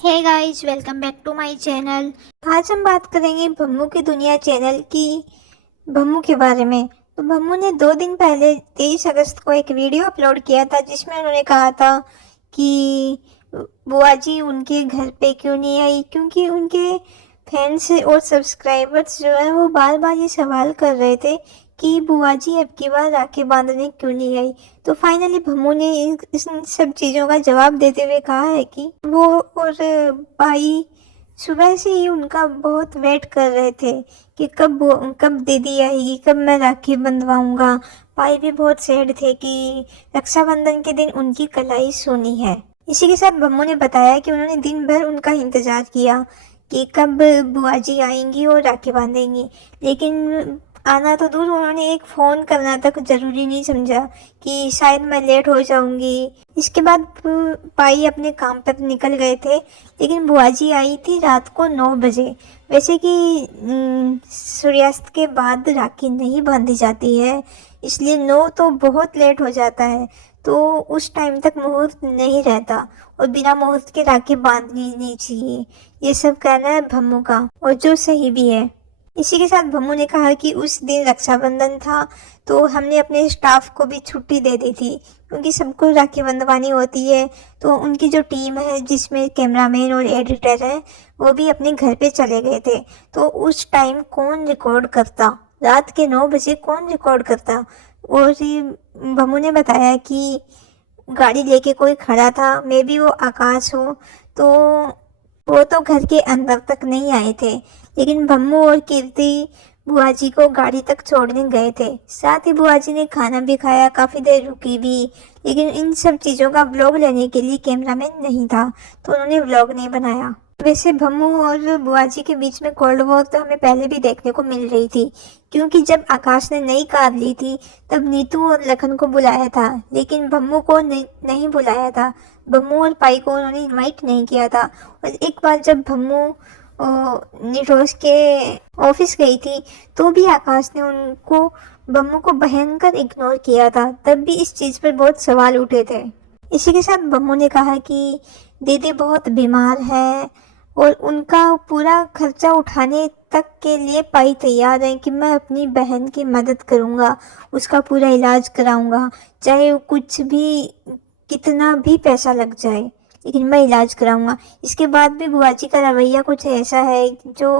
Hey guys, welcome back to my channel. आज हम बात करेंगे भम्मू की दुनिया चैनल की भम्मू के बारे में। तो भम्मू ने 2 दिन पहले 23 अगस्त को एक वीडियो अपलोड किया था जिसमें उन्होंने कहा था कि बुआ जी उनके घर पे क्यों नहीं आई, क्योंकि उनके फैंस और सब्सक्राइबर्स जो है वो बार बार ये सवाल कर रहे थे कि बुआ जी अब की बार राखी बांधने क्यों नहीं आई। तो फाइनली भम्मू ने इन सब चीज़ों का जवाब देते हुए कहा है कि वो और भाई सुबह से ही उनका बहुत वेट कर रहे थे कि कब दीदी आएगी, कब मैं राखी बंधवाऊंगा। भाई भी बहुत सैड थे कि रक्षाबंधन के दिन उनकी कलाई सूनी है। इसी के साथ भम्मू ने बताया कि उन्होंने दिन भर उनका इंतजार किया कि कब बुआ जी आएंगी और राखी बांधेंगी, लेकिन आना तो दूर उन्होंने एक फ़ोन करना तक ज़रूरी नहीं समझा कि शायद मैं लेट हो जाऊंगी। इसके बाद पाई अपने काम पर निकल गए थे, लेकिन बुआ जी आई थी रात को 9 बजे। वैसे कि सूर्यास्त के बाद राखी नहीं बांधी जाती है, इसलिए 9 तो बहुत लेट हो जाता है, तो उस टाइम तक मुहूर्त नहीं रहता और बिना मुहूर्त के राखी बांधनी नहीं चाहिए। ये सब कहना है भम्मू का, और जो सही भी है। इसी के साथ भम्मू ने कहा कि उस दिन रक्षाबंधन था तो हमने अपने स्टाफ को भी छुट्टी दे दी थी, क्योंकि सबको राखी बंधवानी होती है। तो उनकी जो टीम है जिसमें कैमरामैन और एडिटर है वो भी अपने घर पे चले गए थे। तो उस टाइम कौन रिकॉर्ड करता, रात के 9 बजे कौन रिकॉर्ड करता। और भम्मू ने बताया कि गाड़ी लेके कोई खड़ा था, मे बी वो आकाश हो, तो वो तो घर के अंदर तक नहीं आए थे, लेकिन भम्मू और कीर्ति बुआ जी को गाड़ी तक छोड़ने गए थे। साथ ही बुआ जी ने खाना भी खाया, काफ़ी देर रुकी भी, लेकिन इन सब चीज़ों का व्लॉग लेने के लिए कैमरामैन नहीं था, तो उन्होंने व्लॉग नहीं बनाया। वैसे भम्मू और बुआ जी के बीच में कोल्ड वॉर तो हमें पहले भी देखने को मिल रही थी, क्योंकि जब आकाश ने नई कार ली थी तब नीतू और लखन को बुलाया था, लेकिन भम्मू को नहीं बुलाया था। भम्मू और पाई को उन्होंने इनवाइट नहीं किया था। और एक बार जब भम्मू निरोज के ऑफिस गई थी तो भी आकाश ने उनको भम्मू को भयंकर इग्नोर किया था, तब भी इस चीज़ पर बहुत सवाल उठे थे। इसी के साथ भम्मू ने कहा कि दीदी बहुत बीमार है और उनका पूरा खर्चा उठाने तक के लिए पाई तैयार है कि मैं अपनी बहन की मदद करूंगा, उसका पूरा इलाज कराऊंगा, चाहे कुछ भी कितना भी पैसा लग जाए, लेकिन मैं इलाज कराऊंगा। इसके बाद भी बुआ जी का रवैया कुछ ऐसा है जो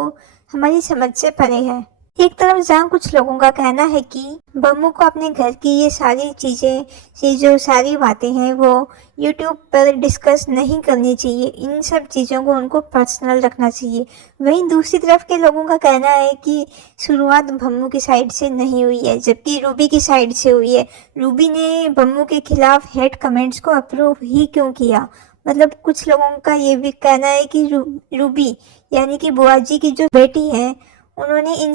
हमारी समझ से परे है। एक तरफ जहाँ कुछ लोगों का कहना है कि बम्मू को अपने घर की ये सारी चीज़ें, ये जो सारी बातें हैं वो यूट्यूब पर डिस्कस नहीं करनी चाहिए, इन सब चीज़ों को उनको पर्सनल रखना चाहिए। वहीं दूसरी तरफ के लोगों का कहना है कि शुरुआत बम्मू की साइड से नहीं हुई है, जबकि रूबी की साइड से हुई है। रूबी ने बम्मू के खिलाफ हेट कमेंट्स को अप्रूव ही क्यों किया। मतलब कुछ लोगों का ये भी कहना है कि रूबी यानी कि बुआ जी की जो बेटी है उन्होंने इन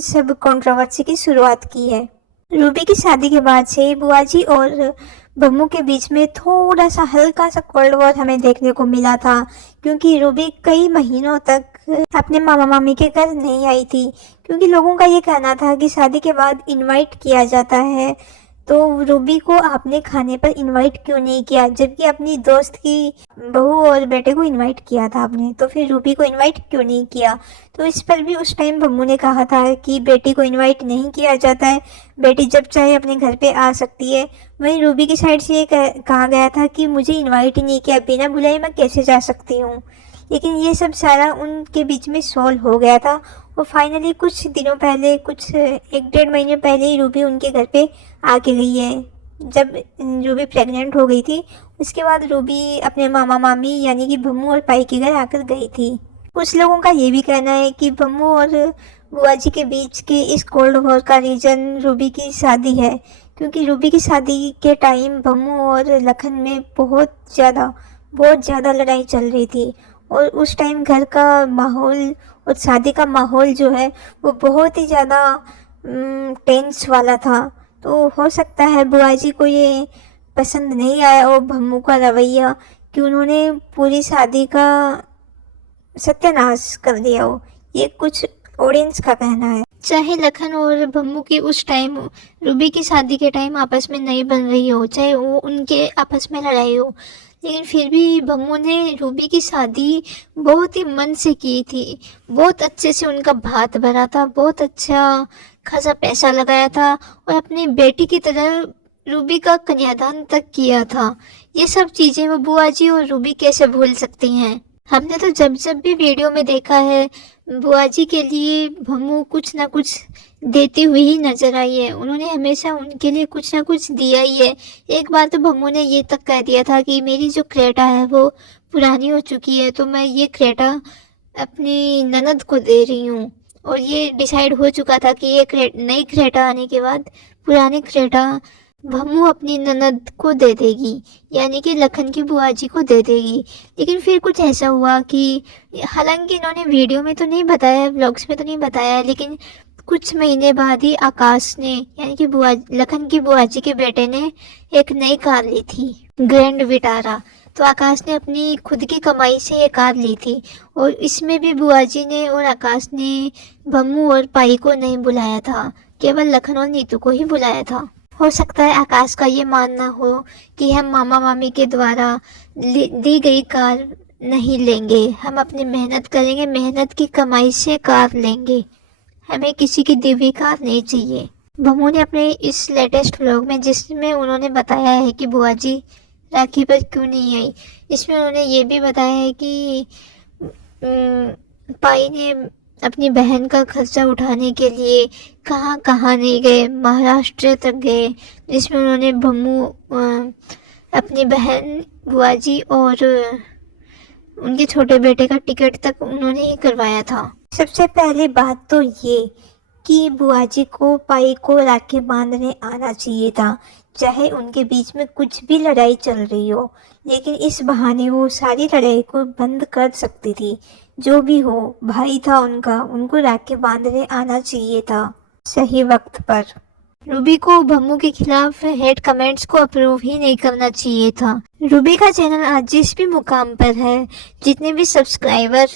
सब कंट्रोवर्सी की शुरुआत की है। रूबी की शादी के बाद से बुआ जी और बम्मू के बीच में थोड़ा सा हल्का सा कोल्ड वॉर हमें देखने को मिला था, क्योंकि रूबी कई महीनों तक अपने मामा मामी के घर नहीं आई थी, क्योंकि लोगों का ये कहना था कि शादी के बाद इनवाइट किया जाता है, तो रूबी को आपने खाने पर इनवाइट क्यों नहीं किया, जबकि अपनी दोस्त की बहू और बेटे को इनवाइट किया था आपने, तो फिर रूबी को इनवाइट क्यों नहीं किया। तो इस पर भी उस टाइम बम्मू ने कहा था कि बेटी को इनवाइट नहीं किया जाता है, बेटी जब चाहे अपने घर पे आ सकती है। वहीं रूबी की साइड से ये कहा गया था कि मुझे इनवाइट ही नहीं किया, बिना बुलाए मैं कैसे जा सकती हूँ। लेकिन ये सब सारा उनके बीच में सॉल्व हो गया था और फाइनली कुछ दिनों पहले, कुछ 1-1.5 महीने पहले ही रूबी उनके घर पे आके गई है। जब रूबी प्रेग्नेंट हो गई थी उसके बाद रूबी अपने मामा मामी यानी कि बम्मू और पाई के घर आकर गई थी। कुछ लोगों का ये भी कहना है कि बम्मू और बुआ जी के बीच के इस कोल्ड वॉर का रीज़न रूबी की शादी है, क्योंकि रूबी की शादी के टाइम बम्मू और लखन में बहुत ज़्यादा लड़ाई चल रही थी और उस टाइम घर का माहौल और शादी का माहौल जो है वो बहुत ही ज़्यादा टेंस वाला था। तो हो सकता है बुआ जी को ये पसंद नहीं आया और बम्मू का रवैया कि उन्होंने पूरी शादी का सत्यानाश कर दिया हो, ये कुछ ऑडियंस का कहना है। चाहे लखन और बम्मू की उस टाइम रूबी की शादी के टाइम आपस में नहीं बन रही हो, चाहे वो उनके आपस में लड़ाई हो, लेकिन फिर भी भम्मू ने रूबी की शादी बहुत ही मन से की थी। बहुत अच्छे से उनका भात भरा था, बहुत अच्छा खासा पैसा लगाया था और अपनी बेटी की तरह रूबी का कन्यादान तक किया था। ये सब चीज़ें वो बुआ जी और रूबी कैसे भूल सकती हैं। हमने तो जब जब भी वीडियो में देखा है, बुआ जी के लिए भम्मू कुछ ना कुछ देती हुई ही नजर आई है। उन्होंने हमेशा उनके लिए कुछ ना कुछ दिया ही है। एक बार तो भम्मू ने ये तक कह दिया था कि मेरी जो क्रेटा है वो पुरानी हो चुकी है, तो मैं ये क्रेटा अपनी ननद को दे रही हूँ। और ये डिसाइड हो चुका था कि ये नई क्रेटा आने के बाद पुरानी क्रेटा भम्मू अपनी ननद को दे देगी, यानी कि लखन की बुआ जी को दे देगी। लेकिन फिर कुछ ऐसा हुआ कि हालांकि इन्होंने वीडियो में तो नहीं बताया, व्लॉग्स में तो नहीं बताया, लेकिन कुछ महीने बाद ही आकाश ने, यानी कि लखन की बुआ जी के बेटे ने एक नई कार ली थी, ग्रैंड विटारा। तो आकाश ने अपनी खुद की कमाई से ये कार ली थी और इसमें भी बुआ जी ने और आकाश ने भम्मू और पाई को नहीं बुलाया था, केवल लखन और नीतू को ही बुलाया था। हो सकता है आकाश का ये मानना हो कि हम मामा मामी के द्वारा दी गई कार नहीं लेंगे, हम अपनी मेहनत करेंगे, मेहनत की कमाई से कार लेंगे, हमें किसी की दी हुई कार नहीं चाहिए। भम्मू ने अपने इस लेटेस्ट व्लॉग में, जिसमें उन्होंने बताया है कि बुआ जी राखी पर क्यों नहीं आई, इसमें उन्होंने ये भी बताया है कि पाई ने अपनी बहन का खर्चा उठाने के लिए कहाँ कहाँ नहीं गए, महाराष्ट्र तक गए, जिसमें उन्होंने भम्मू अपनी बहन, बुआ जी और उनके छोटे बेटे का टिकट तक उन्होंने ही करवाया था। सबसे पहली बात तो ये कि बुआ जी को पाई को राखी बांधने आना चाहिए था, चाहे उनके बीच में कुछ भी लड़ाई चल रही हो, लेकिन इस बहाने वो सारी लड़ाई को बंद कर सकती थी। जो भी हो, भाई था उनका, उनको राखी बांधने आना चाहिए था सही वक्त पर। रूबी को भम्मू के खिलाफ हेट कमेंट्स को अप्रूव ही नहीं करना चाहिए था। रूबी का चैनल आज जिस भी मुकाम पर है, जितने भी सब्सक्राइबर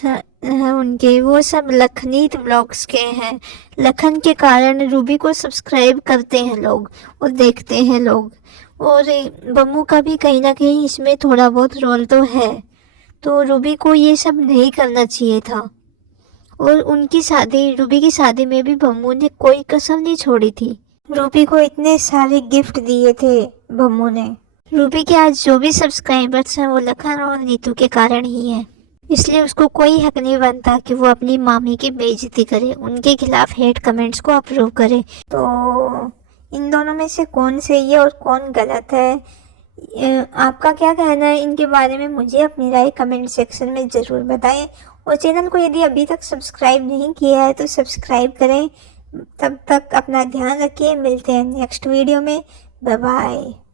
हैं उनके, वो सब लखनीत व्लॉग्स के हैं। लखन के कारण रूबी को सब्सक्राइब करते हैं लोग और देखते हैं लोग, और भम्मू का भी कहीं ना कहीं इसमें थोड़ा बहुत रोल तो है। तो रूबी को ये सब नहीं करना चाहिए था। और उनकी शादी, रूबी की शादी में भी भम्मू ने कोई कसर नहीं छोड़ी थी। रूबी को इतने सारे गिफ्ट दिए थे भम्मू ने। रूबी के आज जो भी सब्सक्राइबर्स हैं वो लखन और नीतू के कारण ही है, इसलिए उसको कोई हक नहीं बनता कि वो अपनी मामी की बेइज्जती करे, उनके खिलाफ हेट कमेंट्स को अप्रूव करे। तो इन दोनों में से कौन सही है और कौन गलत है, आपका क्या कहना है इनके बारे में, मुझे अपनी राय कमेंट सेक्शन में ज़रूर बताएं। और चैनल को यदि अभी तक सब्सक्राइब नहीं किया है तो सब्सक्राइब करें। तब तक अपना ध्यान रखिए, मिलते हैं नेक्स्ट वीडियो में। Bye bye.